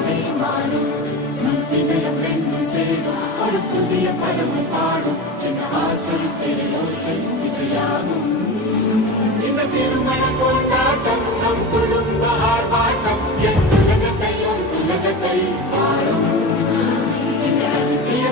எல்லாமே மாறும் நம் இதயம் ரெண்டும் சேரும் ஒரு புதிய பருவம் பாடும் என்ற ஆசை பேரோசை இசையாகும் இந்த திருமண கொண்டாட்டம் நம் குடும்ப ஆர்ப்பாட்டம் என் உலகத்தை வாழும் இந்த அதிசய